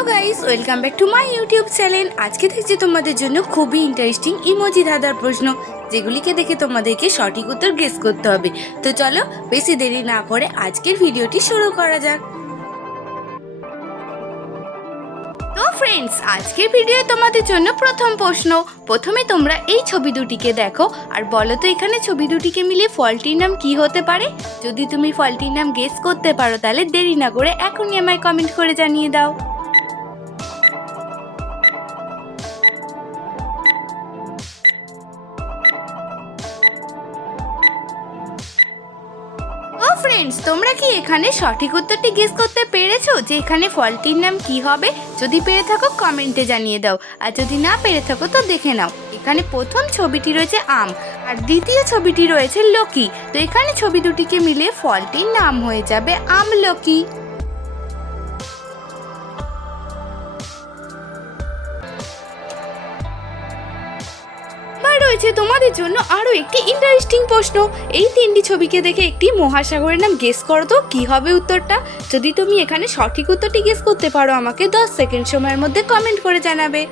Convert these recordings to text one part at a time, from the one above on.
Hello guys, welcome back to my YouTube channel. আজকে দেখছি তোমাদের জন্য খুবই ইন্টারেস্টিং ইমোজি ধাঁধার প্রশ্ন, যেগুলিকে দেখে তোমাদেরকে সঠিক উত্তর গেস করতে হবে। তো চলো বেশি দেরি না করে আজকের ভিডিওটি শুরু করা যাক। তো ফ্রেন্ডস, আজকের ভিডিও তোমাদের জন্য প্রথম প্রশ্ন। প্রথমে তোমরা এই ছবি দুটিকে দেখো আর বলো তো এখানে ছবি দুটিকে মিলিয়ে ফলটির নাম কি হতে পারে। যদি তুমি ফলটির নাম গেস করতে পারো তাহলে দেরি না করে এখনই আমায় কমেন্ট করে জানিয়ে দাও। ফ্রেন্ডস, তোমরা কি এখানে সঠিক উত্তরটি গেস করতে পেরেছো যে এখানে ফলটির নাম কি হবে? যদি পেরে থাকো কমেন্টে জানিয়ে দাও, আর যদি না পেরে থাকো তো দেখে নাও। এখানে প্রথম ছবিটি রয়েছে আম আর দ্বিতীয় ছবিটি রয়েছে লকি। তো এখানে ছবি দুটিকে মিলিয়ে ফলটির নাম হয়ে যাবে আমলকি। রয়েছে তোমাদের জন্য আরো একটি ইন্টারেস্টিং প্রশ্ন। এই তিনটি ছবিকে দেখে একটি মহাসাগরের নাম গেস করো তো কি হবে উত্তরটা। যদি তুমি এখানে সঠিক উত্তরটি গেস করতে পারো আমাকে 10 সেকেন্ড সময়ের মধ্যে কমেন্ট করে জানাবে।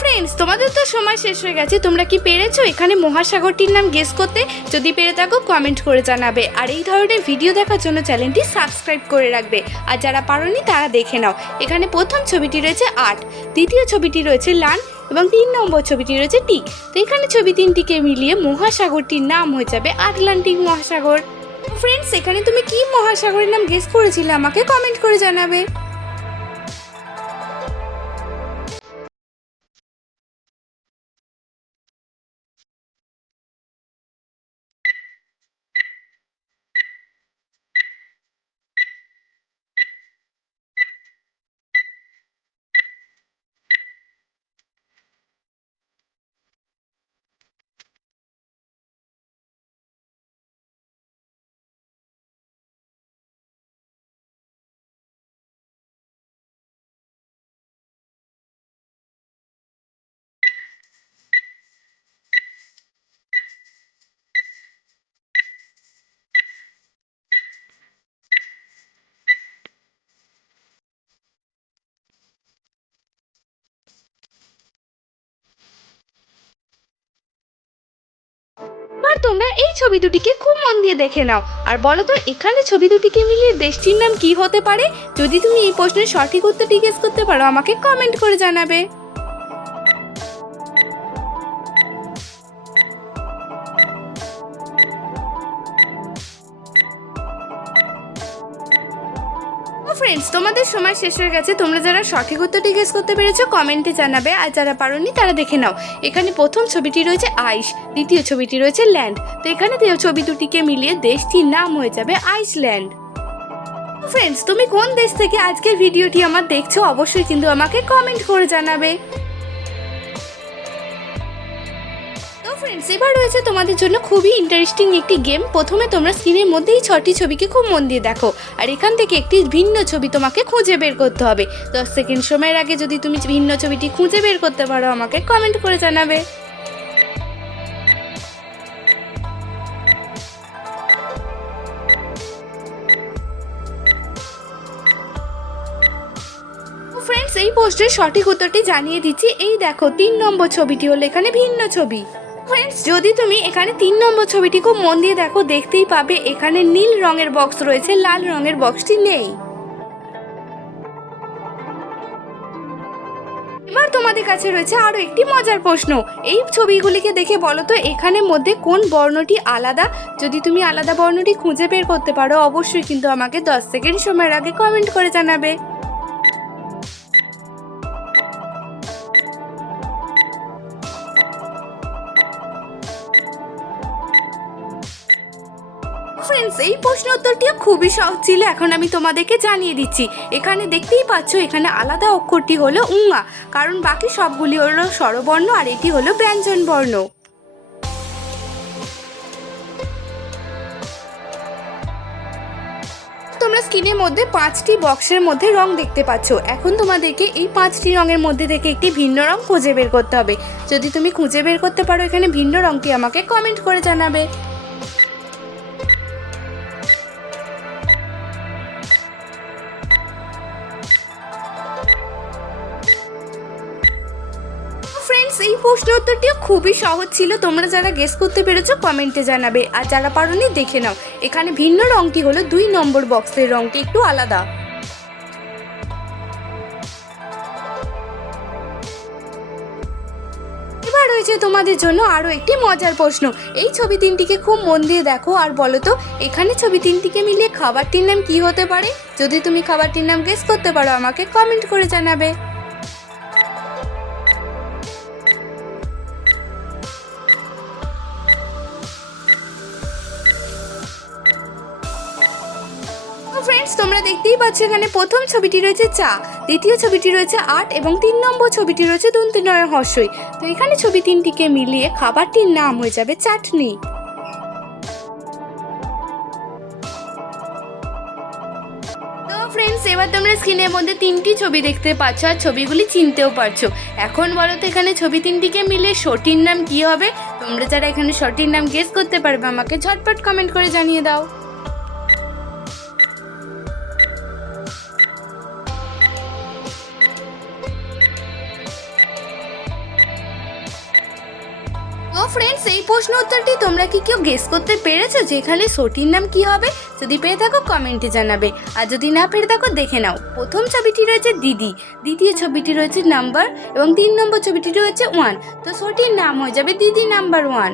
ফ্রেন্ডস, তোমাদের তো সময় শেষ হয়ে গেছে। তোমরা কি পেরেছো এখানে মহাসাগরটির নাম গেস করতে? যদি পেরে থাকো কমেন্ট করে জানাবে, আর এই ধরনের ভিডিও দেখার জন্য চ্যানেলটি সাবস্ক্রাইব করে রাখবে। আর যারা পারোনি তারা দেখে নাও। এখানে প্রথম ছবিটি রয়েছে 8, দ্বিতীয় ছবিটি রয়েছে লান এবং 3 নম্বর ছবিটি রয়েছে টিক। তো এখানে ছবি তিনটিকে মিলিয়ে মহাসাগরটির নাম হয়ে যাবে আটলান্টিক মহাসাগর। ফ্রেন্ডস, এখানে তুমি কি মহাসাগরের নাম গেস করেছিলে আমাকে কমেন্ট করে জানাবে। এবার তোমরা এই ছবি দুটিকে খুব মন দিয়ে দেখে নাও আর বলো তো এখানে ছবি দুটিকে মিলিয়ে দেশটির নাম কি হতে পারে। যদি তুমি এই প্রশ্নের সঠিক উত্তরটি গেস করতে পারো আমাকে কমেন্ট করে জানাবে। ফ্রেন্ডস, তোমাদের সময় শেষ হয়ে গেছে। তোমরা যারা সঠিক উত্তরটি গেস করতে পেরেছো কমেন্টে জানাবে, আর যারা পারোনি তারা দেখে নাও। এখানে প্রথম ছবিটি রয়েছে আইস, দ্বিতীয় ছবিটি রয়েছে ল্যান্ড। তো এখানে ছবি দুটিকে মিলিয়ে দেশটির নাম হয়ে যাবে আইসল্যান্ড। ফ্রেন্ডস, তুমি কোন দেশ থেকে আজকের ভিডিওটি আমার দেখছো অবশ্যই কিন্তু আমাকে কমেন্ট করে জানাবে। ফ্রেন্ডস, এবার রয়েছে তোমাদের জন্য খুবই ইন্টারেস্টিং একটি গেম। প্রথমে তোমরা স্ক্রিনের মধ্যেই 6টি ছবিকে খুব মন দিয়ে দেখো আর এখান থেকে একটি ভিন্ন ছবি তোমাকে খুঁজে বের করতে হবে। 10 সেকেন্ড সময়ের আগে যদি তুমি ভিন্ন ছবিটি খুঁজে বের করতে পারো আমাকে কমেন্ট করে জানাবে। ফ্রেন্ডস, এই পোস্টের সঠিক উত্তরটি জানিয়ে দিচ্ছি। এই দেখো 3 নম্বর ছবিটি হলো এখানে ভিন্ন ছবি। ফ্রেন্ডস, যদি তুমি এখানে 3 নম্বর ছবিটি খুব মন দিয়ে দেখো দেখতেই পাবে এখানে নীল রঙের বক্স রয়েছে, লাল রঙের বক্সটি নেই। এবার তোমাদের কাছে রয়েছে আরো একটি মজার প্রশ্ন। এই ছবিগুলিকে দেখে বলো তো এখানের মধ্যে কোন বর্ণটি আলাদা। যদি তুমি আলাদা বর্ণটি খুঁজে বের করতে পারো অবশ্যই কিন্তু আমাকে 10 সেকেন্ড সময়ের আগে কমেন্ট করে জানাবে। ফ্রেন্ডস, এই প্রশ্ন উত্তরটিও খুবই সহজ ছিল। এখন আমি তোমাদেরকে জানিয়ে দিচ্ছি। এখানে দেখতেই পাচ্ছ এখানে আলাদা অক্ষরটি হলো উঙা, কারণ বাকি সবগুলি হলো স্বরবর্ণ আর এটি হলো ব্যঞ্জন বর্ণ। তোমরা স্ক্রিনের মধ্যে 5টি বক্সের মধ্যে রং দেখতে পাচ্ছ। এখন তোমাদেরকে এই 5টি রঙের মধ্যে থেকে একটি ভিন্ন রং খুঁজে বের করতে হবে। যদি তুমি খুঁজে বের করতে পারো এখানে ভিন্ন রংটি আমাকে কমেন্ট করে জানাবে। ফ্রেন্ডস, এই প্রশ্ন উত্তরটিও খুবই সহজ ছিল। তোমরা যারা গেস করতে পেরেছো কমেন্টে জানাবে, আর যারা পারোনি দেখে নাও। এখানে ভিন্ন রংটি হলো 2 নম্বর বক্সের রংটি একটু আলাদা। এবার রয়েছে তোমাদের জন্য আরও একটি মজার প্রশ্ন। এই ছবি তিনটিকে খুব মন দিয়ে দেখো আর বলো তো এখানে ছবি তিনটিকে মিলিয়ে খাবারটির নাম কি হতে পারে? যদি তুমি খাবারটির নাম গেস করতে পারো আমাকে কমেন্ট করে জানাবে। ফ্রেন্ডস, তোমরা দেখতেই পাচ্ছ এখানে প্রথম ছবিটি রয়েছে চা, দ্বিতীয় ছবিটি রয়েছে আট এবং 3 নম্বর ছবিটি রয়েছে দন্ত্যি নয় হর্ষই। তো এখানে ছবি তিনটিকে মিলিয়ে খাবারটির নাম হয়ে যাবে চাটনি। তো ফ্রেন্ডস, এবার তোমরা স্ক্রিনের মধ্যে 3টি ছবি দেখতে পাচ্ছ আর ছবিগুলি চিনতেও পারছো। এখন বলো তো এখানে ছবি তিনটিকে মিলিয়ে শোটির নাম কি হবে? তোমরা যারা এখানে শোটির নাম গেস করতে পারবে আমাকে ঝটপট কমেন্ট করে জানিয়ে দাও। তো ফ্রেন্ডস, এই প্রশ্ন উত্তরটি তোমরা কি কেউ গেস করতে পেরেছো যে এখানে শোটির নাম কি হবে? যদি পেরে থাকো কমেন্টে জানাবে, আর যদি না পেরে থাকো দেখে নাও। প্রথম ছবিটি রয়েছে দিদি, দ্বিতীয় ছবিটি রয়েছে নাম্বার এবং 3 নম্বর ছবিটি রয়েছে 1। তো শোটির নাম হয়ে যাবে দিদি নাম্বার 1।